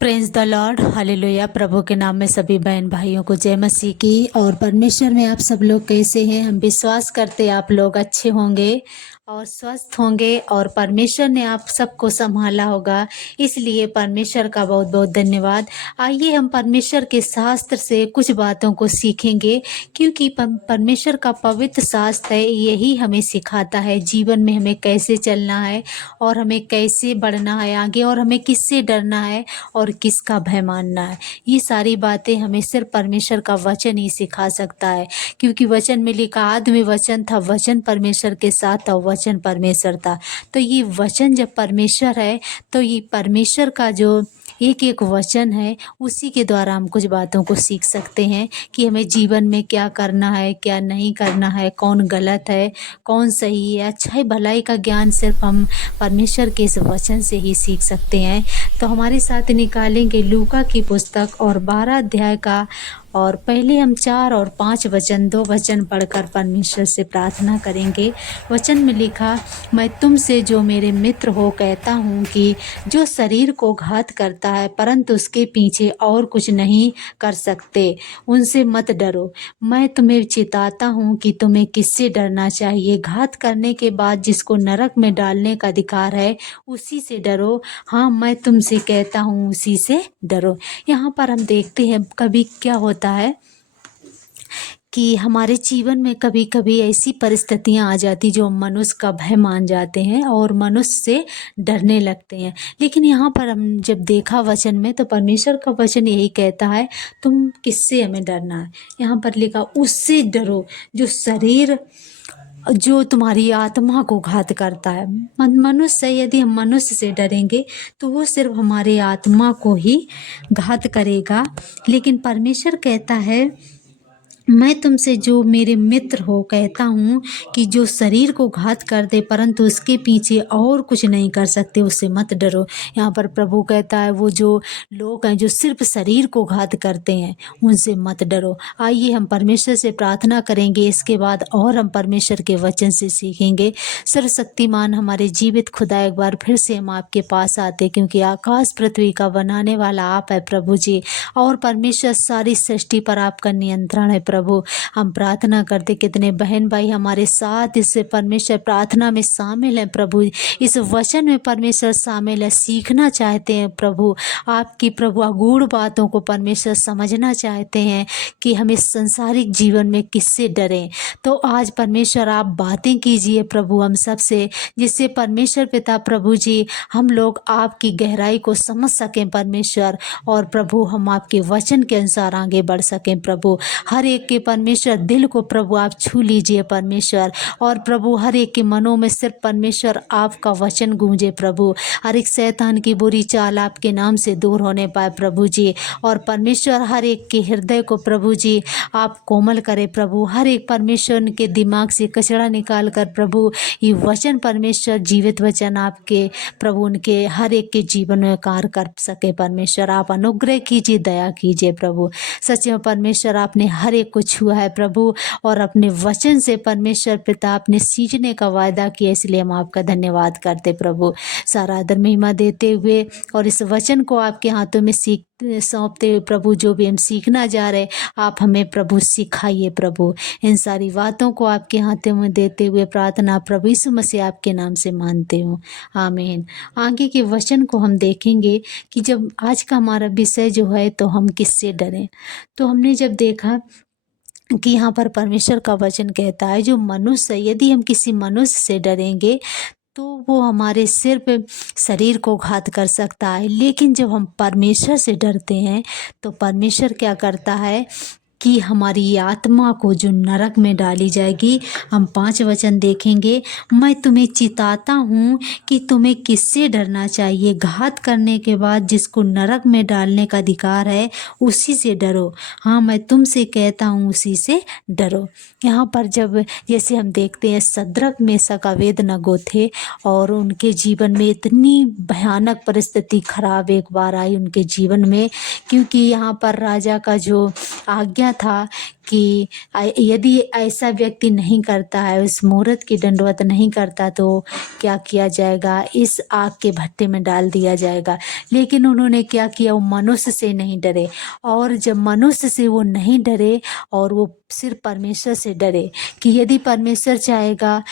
Praise the lord, hallelujah. प्रभु के नाम में सभी बहन भाइयों को जय मसीह की। और परमेश्वर में आप सब लोग कैसे हैं? हम विश्वास करते आप लोग अच्छे होंगे और स्वस्थ होंगे और परमेश्वर ने आप सबको संभाला होगा, इसलिए परमेश्वर का बहुत बहुत धन्यवाद। आइए हम परमेश्वर के शास्त्र से कुछ बातों को सीखेंगे, क्योंकि परमेश्वर का पवित्र शास्त्र है, यही हमें सिखाता है जीवन में हमें कैसे चलना है और हमें कैसे बढ़ना है आगे, और हमें किससे डरना है और किसका भय मानना है। ये सारी बातें हमें सिर्फ परमेश्वर का वचन ही सिखा सकता है, क्योंकि वचन में लिखा आदि में वचन था, वचन परमेश्वर के साथ था, वचन परमेश्वर था। तो ये वचन जब परमेश्वर है, तो ये परमेश्वर का जो एक एक वचन है, उसी के द्वारा हम कुछ बातों को सीख सकते हैं कि हमें जीवन में क्या करना है, क्या नहीं करना है, कौन गलत है, कौन सही है। अच्छाई भलाई का ज्ञान सिर्फ हम परमेश्वर के इस वचन से ही सीख सकते हैं। तो हमारे साथ निकालेंगे लूका की पुस्तक और 12 अध्याय का, और पहले हम 4 और 5 वचन, 2 वचन पढ़कर परमेश्वर से प्रार्थना करेंगे। वचन में लिखा, मैं तुमसे जो मेरे मित्र हो कहता हूँ कि जो शरीर को घात करता है परंतु उसके पीछे और कुछ नहीं कर सकते, उनसे मत डरो। मैं तुम्हें चिताता हूँ कि तुम्हें किससे डरना चाहिए। घात करने के बाद जिसको नरक में डालने का अधिकार है, उसी से डरो। हाँ, मैं तुमसे कहता हूँ, उसी से डरो। यहाँ पर हम देखते हैं कभी क्या होता है कि हमारे जीवन में कभी कभी ऐसी परिस्थितियां आ जाती जो मनुष्य का भय मान जाते हैं और मनुष्य से डरने लगते हैं। लेकिन यहाँ पर हम जब देखा वचन में, तो परमेश्वर का वचन यही कहता है, तुम किससे हमें डरना है। यहाँ पर लिखा, उससे डरो जो तुम्हारी आत्मा को घात करता है। मनुष्य, यदि हम मनुष्य से डरेंगे तो वो सिर्फ हमारे आत्मा को ही घात करेगा। लेकिन परमेश्वर कहता है, मैं तुमसे जो मेरे मित्र हो कहता हूँ कि जो शरीर को घात कर दे परंतु उसके पीछे और कुछ नहीं कर सकते, उससे मत डरो। यहाँ पर प्रभु कहता है, वो जो लोग हैं जो सिर्फ शरीर को घात करते हैं, उनसे मत डरो। आइए हम परमेश्वर से प्रार्थना करेंगे, इसके बाद और हम परमेश्वर के वचन से सीखेंगे। सर्वशक्तिमान हमारे जीवित खुदा, एक बार फिर से हम आपके पास आते, क्योंकि आकाश पृथ्वी का बनाने वाला आप है प्रभु जी, और परमेश्वर सारी सृष्टि पर आपका नियंत्रण है प्रभु। हम प्रार्थना करते, कितने बहन भाई हमारे साथ इस परमेश्वर प्रार्थना में शामिल हैं प्रभु, इस वचन में परमेश्वर शामिल है, सीखना चाहते हैं प्रभु आपकी प्रभु अगूढ़ बातों को परमेश्वर समझना चाहते हैं कि हम इस संसारिक जीवन में किससे डरें। तो आज परमेश्वर आप बातें कीजिए प्रभु हम सबसे, जिससे परमेश्वर पिता प्रभु जी हम लोग आपकी गहराई को समझ सकें परमेश्वर, और प्रभु हम आपके वचन के अनुसार आगे बढ़ सकें प्रभु। हर एक के परमेश्वर दिल को प्रभु आप छू लीजिए परमेश्वर, और प्रभु हर एक के मनों में सिर्फ परमेश्वर आपका वचन गूंजे प्रभु। हर एक शैतान की बुरी चाल आपके नाम से दूर होने पाए प्रभु जी, और परमेश्वर हर एक के हृदय को प्रभु जी आप कोमल करे प्रभु। हर एक परमेश्वर के दिमाग से कचरा निकाल कर प्रभु ये वचन परमेश्वर जीवित वचन आपके प्रभु उनके हर एक के जीवन में कार्य कर सके परमेश्वर। आप अनुग्रह कीजिए, दया कीजिए प्रभु। सच में परमेश्वर आपने हर एक को छुआ है प्रभु, और अपने वचन से परमेश्वर पिता आपने सींचने का वायदा किया, इसलिए हम आपका धन्यवाद करते प्रभु। सारा आदर महिमा देते हुए और इस वचन को आपके हाथों में सौंपते हुए प्रभु, जो भी हम सीखना जा रहे आप हमें प्रभु सिखाइए प्रभु। इन सारी बातों को आपके हाथों में देते हुए प्रार्थना प्रभु यीशु मसीह आपके नाम से मानते हूँ, आमीन। आगे के वचन को हम देखेंगे कि जब आज का हमारा विषय जो है, तो हम किससे डरें। तो हमने जब देखा कि यहाँ पर परमेश्वर का वचन कहता है, जो मनुष्य, यदि हम किसी मनुष्य से डरेंगे तो वो हमारे सिर्फ शरीर को घात कर सकता है। लेकिन जब हम परमेश्वर से डरते हैं, तो परमेश्वर क्या करता है कि हमारी आत्मा को जो नरक में डाली जाएगी। हम 5 वचन देखेंगे। मैं तुम्हें चिताता हूँ कि तुम्हें किससे डरना चाहिए। घात करने के बाद जिसको नरक में डालने का अधिकार है, उसी से डरो। हाँ, मैं तुमसे कहता हूँ, उसी से डरो। यहाँ पर जब जैसे हम देखते हैं, शद्रक मेशक अबेदनगो थे, और उनके जीवन में इतनी भयानक परिस्थिति खराब एक बार आई उनके जीवन में, क्योंकि यहाँ पर राजा का जो आज्ञा था कि यदि ऐसा व्यक्ति नहीं करता है, उस मूर्त की दंडवत नहीं करता तो क्या किया जाएगा, इस आग के भट्टे में डाल दिया जाएगा। लेकिन उन्होंने क्या किया, वो मनुष्य से नहीं डरे। और जब मनुष्य से वो नहीं डरे और वो सिर्फ परमेश्वर से डरे कि यदि परमेश्वर चाहेगा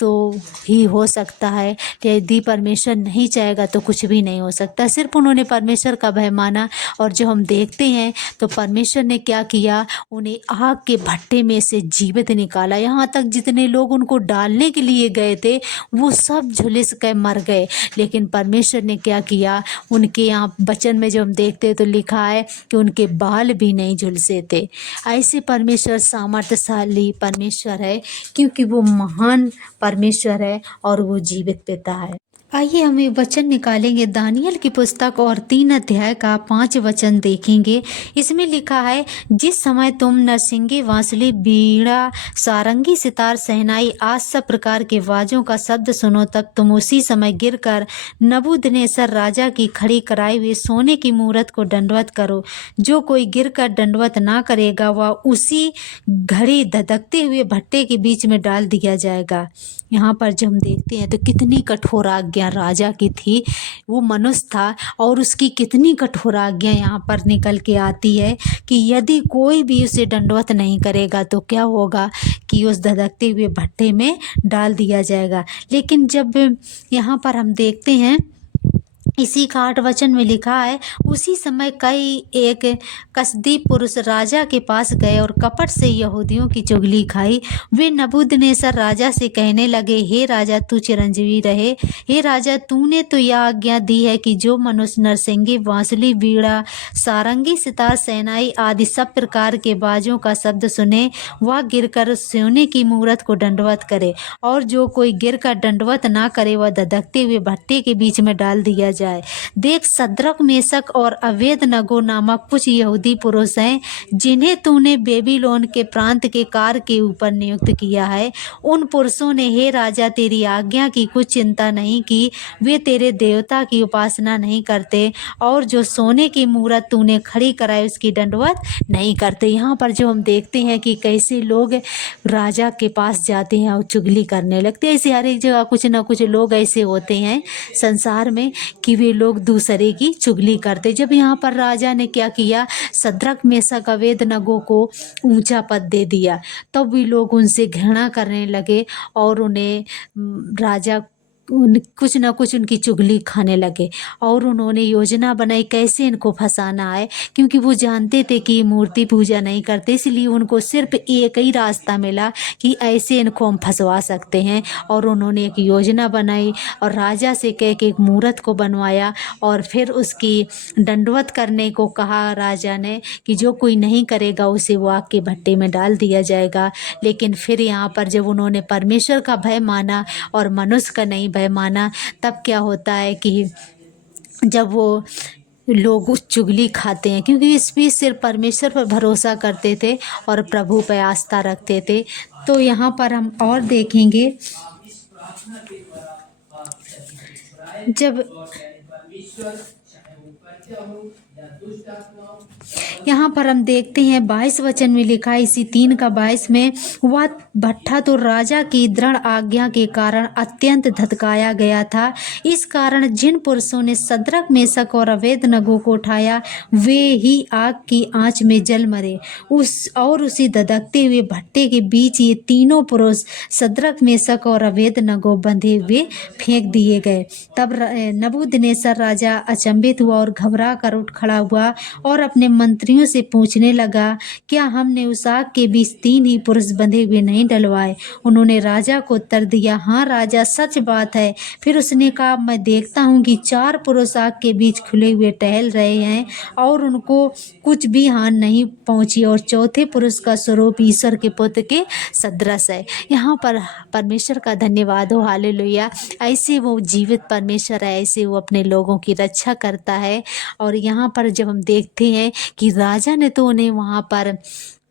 तो ही हो सकता है, यदि परमेश्वर नहीं चाहेगा तो कुछ भी नहीं हो सकता। सिर्फ उन्होंने परमेश्वर का भय माना। और जो हम देखते हैं तो परमेश्वर ने क्या किया, उन्हें आग के भट्टे में से जीवित निकाला। यहाँ तक जितने लोग उनको डालने के लिए गए थे वो सब झुलस के मर गए। लेकिन परमेश्वर ने क्या किया, उनके यहाँ वचन में जो हम देखते हैं तो लिखा है कि उनके बाल भी नहीं झुलसे थे। ऐसे परमेश्वर सामर्थ्यशाली परमेश्वर है, क्योंकि वो महान परमेश्वर है और वो जीवित पिता है। आइए हम एक वचन निकालेंगे दानियल की पुस्तक और 3 अध्याय का 5 वचन देखेंगे। इसमें लिखा है, जिस समय तुम नरसिंगी, बांसुरी, बीड़ा, सारंगी, सितार, शहनाई आदि सब प्रकार के बाजों का शब्द सुनो, तब तुम उसी समय गिरकर नबूकदनेस्सर राजा की खड़ी कराई हुई सोने की मूरत को दंडवत करो। जो कोई गिरकर दंडवत ना करेगा वह उसी घड़ी धधकते हुए भट्टे के बीच में डाल दिया जाएगा। यहाँ पर जब हम देखते हैं तो कितनी कठोर आज्ञा राजा की थी। वो मनुष्य था और उसकी कितनी कठोर आज्ञा यहाँ पर निकल के आती है कि यदि कोई भी उसे दंडवत नहीं करेगा तो क्या होगा कि उस धधकते हुए भट्टे में डाल दिया जाएगा। लेकिन जब यहाँ पर हम देखते हैं, इसी का 8 वचन में लिखा है, उसी समय कई एक कसदी पुरुष राजा के पास गए और कपट से यहूदियों की चुगली खाई। वे नबूकदनेस्सर राजा से कहने लगे, हे राजा, तू चिरंजीवी रहे। हे राजा, तूने तो यह आज्ञा दी है कि जो मनुष्य नरसिंगी, बांसुरी, बीड़ा, सारंगी, सितार, शहनाई आदि सब प्रकार के बाजों का शब्द सुने वह गिरकर सोने की मूरत को दंडवत करे, और जो कोई गिरकर दंडवत ना करे वह धधकते हुए भट्टे के बीच में डाल दिया जाए। देख, सद्रक, मेशक और अबेदनगो नामक कुछ यहूदी पुरुष हैं जिन्हें तूने बेबीलोन के प्रांत के कार के ऊपर नियुक्त किया है। उन पुरुषों ने, हे राजा, तेरी आज्ञा की कुछ चिंता नहीं की। वे तेरे देवता की उपासना नहीं करते और जो सोने की मूरत तूने खड़ी कराई उसकी दंडवत नहीं करते। यहाँ पर जो हम देखते हैं कि कैसे लोग राजा के पास जाते हैं और चुगली करने लगते हैं। ऐसे हर एक जगह कुछ ना कुछ लोग ऐसे होते हैं संसार में कि वे लोग दूसरे की चुगली करते। जब यहाँ पर राजा ने क्या किया, सद्रक, मेशक, अबेदनगो को ऊंचा पद दे दिया, तब वे लोग उनसे घृणा करने लगे और उन्हें राजा कुछ ना कुछ उनकी चुगली खाने लगे। और उन्होंने योजना बनाई कैसे इनको फंसाना है, क्योंकि वो जानते थे कि मूर्ति पूजा नहीं करते, इसलिए उनको सिर्फ एक ही रास्ता मिला कि ऐसे इनको हम फंसवा सकते हैं। और उन्होंने एक योजना बनाई और राजा से कह के एक मूर्त को बनवाया और फिर उसकी दंडवत करने को कहा राजा ने कि जो कोई नहीं करेगा उसे वो आग के भट्टे में डाल दिया जाएगा। लेकिन फिर यहाँ पर जब उन्होंने परमेश्वर का भय माना और मनुष्य का नहीं भय माना, तब क्या होता है कि जब वो लोग उस चुगली खाते हैं, क्योंकि इस भी सिर्फ परमेश्वर पर भरोसा करते थे और प्रभु पर आस्था रखते थे। तो यहाँ पर हम और देखेंगे, जब यहाँ पर हम देखते हैं 22 वचन में लिखा है, इसी 3 का 22 में, वह भट्ठा तो राजा की दृढ़ आज्ञा के कारण अत्यंत धधकाया गया था। इस कारण जिन पुरुषों ने सद्रक, मेशक और अबेदनगो को उठाया वे ही आग की आंच में जल मरे। उसी धधकते हुए भट्टे के बीच ये तीनों पुरुष सद्रक, मेशक और अबेदनगो बंधे हुए फेंक दिए गए। तब नबूकदनेस्सर राजा अचंभित हुआ और घबरा कर उठ खड़ा हुआ और अपने मंत्रियों से पूछने लगा, क्या हमने उस आग के बीच 3 ही पुरुष बंधे हुए नहीं डलवाए? उन्होंने राजा को उत्तर दिया, हाँ राजा, सच बात है। फिर उसने कहा, मैं देखता हूँ कि 4 पुरुष आग के बीच खुले हुए टहल रहे हैं और उनको कुछ भी हानि नहीं पहुंची, और चौथे पुरुष का स्वरूप ईश्वर के पुत्र के सदृश है। यहाँ पर परमेश्वर का धन्यवाद हो, हालेलुया। ऐसे वो जीवित परमेश्वर है, ऐसे वो अपने लोगों की रक्षा करता है। और यहाँ पर जब हम देखते हैं कि राजा ने तो उन्हें वहाँ पर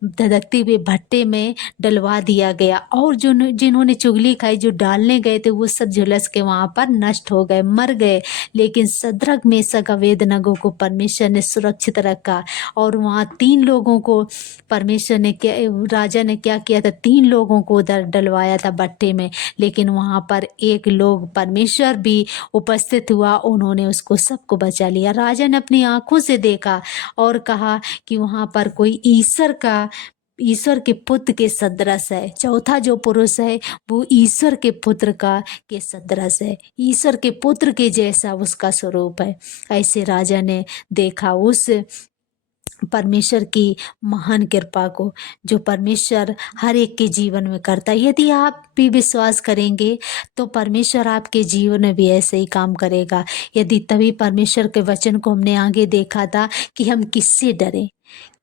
धधकते हुए भट्टे में डलवा दिया गया, और जो जिन्होंने चुगली खाई, जो डालने गए थे, वो सब झुलस के वहाँ पर नष्ट हो गए, मर गए। लेकिन शद्रक मेशक अबेदनगो को परमेश्वर ने सुरक्षित रखा। और वहाँ 3 लोगों को परमेश्वर ने क्या, राजा ने क्या किया था, 3 लोगों को उधर डलवाया था भट्टे में, लेकिन वहाँ पर एक लोग परमेश्वर भी उपस्थित हुआ, उन्होंने उसको सबको बचा लिया। राजा ने अपनी आंखों से देखा और कहा कि वहाँ पर कोई ईश्वर के पुत्र के सदृश है। चौथा जो पुरुष है वो ईश्वर के पुत्र के सदृश है, ईश्वर के पुत्र के जैसा उसका स्वरूप है। ऐसे राजा ने देखा उस परमेश्वर की महान कृपा को, जो परमेश्वर हर एक के जीवन में करता है। यदि आप भी विश्वास करेंगे तो परमेश्वर आपके जीवन में भी ऐसे ही काम करेगा। यदि तभी परमेश्वर के वचन को हमने आगे देखा था कि हम किससे डरें।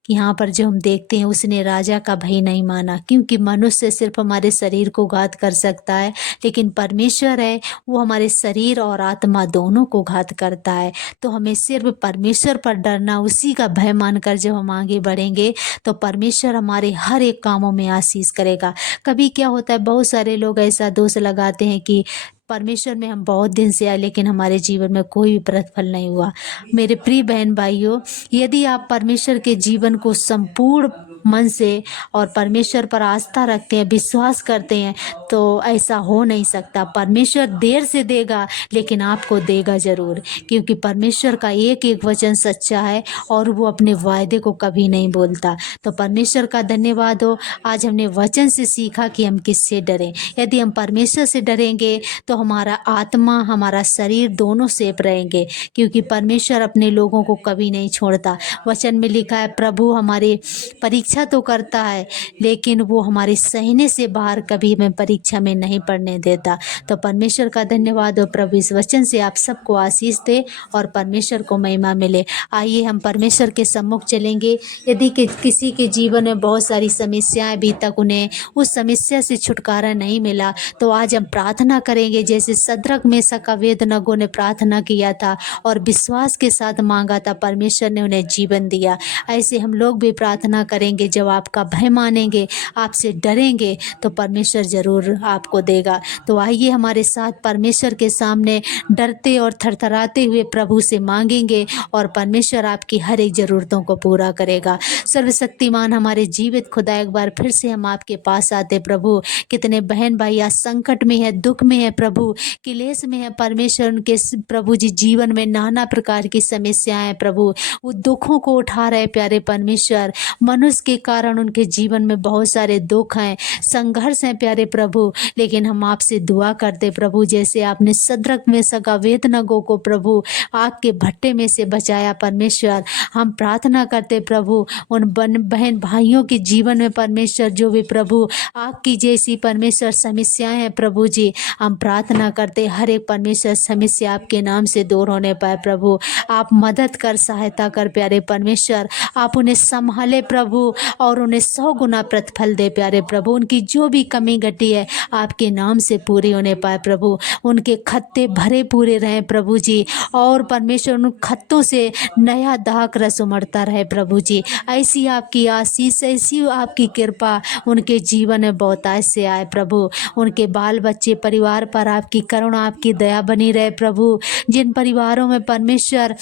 यहाँ पर जो हम देखते हैं, उसने राजा का भय नहीं माना, क्योंकि मनुष्य सिर्फ हमारे शरीर को घात कर सकता है, लेकिन परमेश्वर है वो हमारे शरीर और आत्मा दोनों को घात करता है। तो हमें सिर्फ परमेश्वर पर डरना, उसी का भय मानकर जब हम आगे बढ़ेंगे तो परमेश्वर हमारे हर एक कामों में आशीष करेगा। कभी क्या होता है, बहुत सारे लोग ऐसा दोष लगाते हैं कि परमेश्वर में हम बहुत दिन से आए, लेकिन हमारे जीवन में कोई भी प्रतिफल नहीं हुआ। मेरे प्रिय बहन भाइयों, यदि आप परमेश्वर के जीवन को संपूर्ण मन से और परमेश्वर पर आस्था रखते हैं, विश्वास करते हैं, तो ऐसा हो नहीं सकता। परमेश्वर देर से देगा, लेकिन आपको देगा जरूर, क्योंकि परमेश्वर का एक एक वचन सच्चा है और वो अपने वायदे को कभी नहीं बोलता। तो परमेश्वर का धन्यवाद हो, आज हमने वचन से सीखा कि हम किससे डरें। यदि हम परमेश्वर से डरेंगे तो हमारा आत्मा, हमारा शरीर दोनों सेफ रहेंगे, क्योंकि परमेश्वर अपने लोगों को कभी नहीं छोड़ता। वचन में लिखा है, प्रभु हमारी परीक्षा तो करता है, लेकिन वो हमारे सहने से बाहर कभी हमें परीक्षा में नहीं पड़ने देता। तो परमेश्वर का धन्यवाद हो। प्रभु इस वचन से आप सबको आशीष दे और परमेश्वर को महिमा मिले। आइए हम परमेश्वर के सम्मुख चलेंगे। यदि किसी के जीवन में बहुत सारी समस्याएं, अभी तक उन्हें उस समस्या से छुटकारा नहीं मिला, तो आज हम प्रार्थना करेंगे, जैसे शद्रक मेशक अबेदनगो ने प्रार्थना किया था और विश्वास के साथ मांगा था, परमेश्वर ने उन्हें जीवन दिया। ऐसे हम लोग भी प्रार्थना करेंगे। जब आपका भय मानेंगे, आपसे डरेंगे, तो परमेश्वर जरूर आपको देगा। तो आइए हमारे साथ परमेश्वर के सामने डरते और थरथराते हुए प्रभु से मांगेंगे और परमेश्वर आपकी हर एक ज़रूरतों को पूरा करेगा। सर्वशक्तिमान हमारे जीवित खुदा, एक बार फिर से हम आपके पास आते प्रभु। कितने बहन भाई आज संकट में है, दुख में है प्रभु, क्लेश में है परमेश्वर। उनके प्रभु जी जीवन में नाना प्रकार की समस्याएं हैं प्रभु, वो दुखों को उठा रहे प्यारे परमेश्वर। मनुष्य के कारण उनके जीवन में बहुत सारे दुख हैं, संघर्ष हैं प्यारे प्रभु, लेकिन हम आपसे दुआ करते प्रभु, जैसे आपने शद्रक मेशक अबेदनगो को प्रभु आग के भट्टे में से बचाया परमेश्वर, हम प्रार्थना करते प्रभु उन बहन भाइयों के जीवन में परमेश्वर, जो भी प्रभु आग की जैसी परमेश्वर समस्याएं हैं प्रभु जी, हम प्रार्थना करते हर एक परमेश्वर समस्या आपके नाम से दूर होने पाए प्रभु। आप मदद कर, सहायता कर प्यारे परमेश्वर, आप उन्हें संभाले प्रभु और उन्हें 100 गुना प्रतिफल दे प्यारे प्रभु। उनकी जो भी कमी घटी है आपके नाम से पूरी होने पाए प्रभु। उनके खत्ते भरे पूरे रहें प्रभु जी, और परमेश्वर उन खत्तों से नया दाहक रस उमड़ता रहे प्रभु जी। ऐसी आपकी आशीष, ऐसी आपकी कृपा उनके जीवन में बहुतायत से आए प्रभु। उनके बाल बच्चे परिवार पर आपकी करुणा, आपकी दया बनी रहे प्रभु। जिन परिवारों में परमेश्वर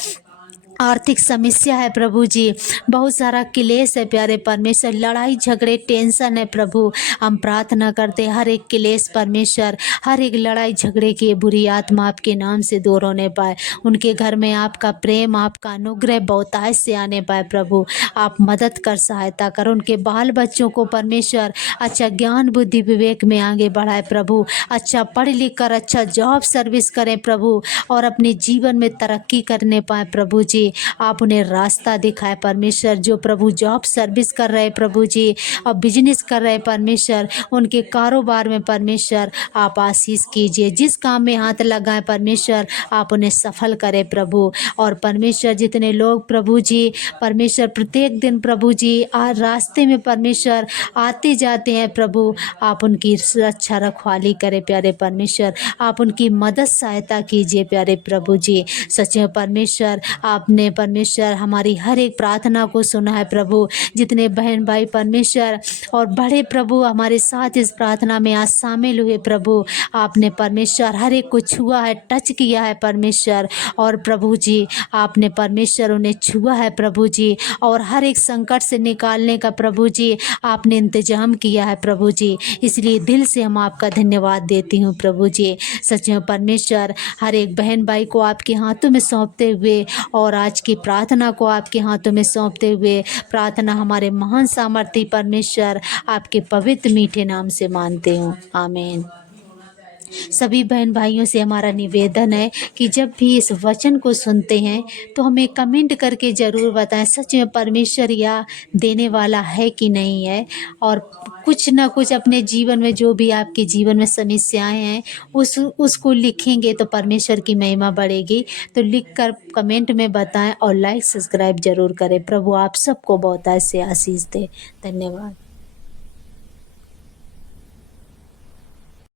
आर्थिक समस्या है प्रभु जी, बहुत सारा क्लेश है प्यारे परमेश्वर, लड़ाई झगड़े टेंशन है प्रभु, हम प्रार्थना करते हर एक क्लेश परमेश्वर, हर एक लड़ाई झगड़े की बुरी आत्मा आपके नाम से दूर होने पाए। उनके घर में आपका प्रेम, आपका अनुग्रह बहुतायत से आने पाए प्रभु। आप मदद कर, सहायता कर। उनके बाल बच्चों को परमेश्वर अच्छा ज्ञान बुद्धि विवेक में आगे बढ़ाए प्रभु, अच्छा पढ़ लिख कर अच्छा जॉब सर्विस करें प्रभु, और अपने जीवन में तरक्की करने पाए प्रभु जी। आप उन्हें रास्ता दिखाए परमेश्वर, जो प्रभु जॉब सर्विस कर रहे प्रभु जी और बिजनेस कर रहे परमेश्वर, उनके कारोबार में परमेश्वर आप आशीष कीजिए। जिस काम में हाथ लगाए परमेश्वर आप उन्हें सफल करें प्रभु। और परमेश्वर जितने लोग प्रभु जी परमेश्वर प्रत्येक दिन प्रभु जी रास्ते में परमेश्वर आते जाते हैं प्रभु, आप उनकी रक्षा रखवाली करें प्यारे परमेश्वर, आप उनकी मदद सहायता कीजिए प्यारे प्रभु जी। सच में परमेश्वर आपने आपने परमेश्वर हमारी हर एक प्रार्थना को सुना है प्रभु। जितने बहन भाई परमेश्वर और बड़े प्रभु हमारे साथ इस प्रार्थना में आज शामिल हुए प्रभु, आपने परमेश्वर हर एक को छुआ है, टच किया है परमेश्वर। और प्रभु जी आपने परमेश्वर उन्हें छुआ है प्रभु जी, और हर एक संकट से निकालने का प्रभु जी आपने इंतजाम किया है प्रभु जी। इसलिए दिल से हम आपका धन्यवाद देती हूँ प्रभु जी। सच में परमेश्वर हर एक बहन भाई को आपके हाथों में सौंपते हुए और आज की प्रार्थना को आपके हाथों में सौंपते हुए प्रार्थना हमारे महान सामर्थी परमेश्वर आपके पवित्र मीठे नाम से मानते हूँ। आमीन। सभी बहन भाइयों से हमारा निवेदन है कि जब भी इस वचन को सुनते हैं तो हमें कमेंट करके ज़रूर बताएं सच में परमेश्वर यह देने वाला है कि नहीं है। और कुछ ना कुछ अपने जीवन में जो भी आपके जीवन में समस्याएं हैं उसको लिखेंगे तो परमेश्वर की महिमा बढ़ेगी। तो लिख कर कमेंट में बताएं और लाइक सब्सक्राइब ज़रूर करें। प्रभु आप सबको बहुत ऐसे आशीष दे। धन्यवाद।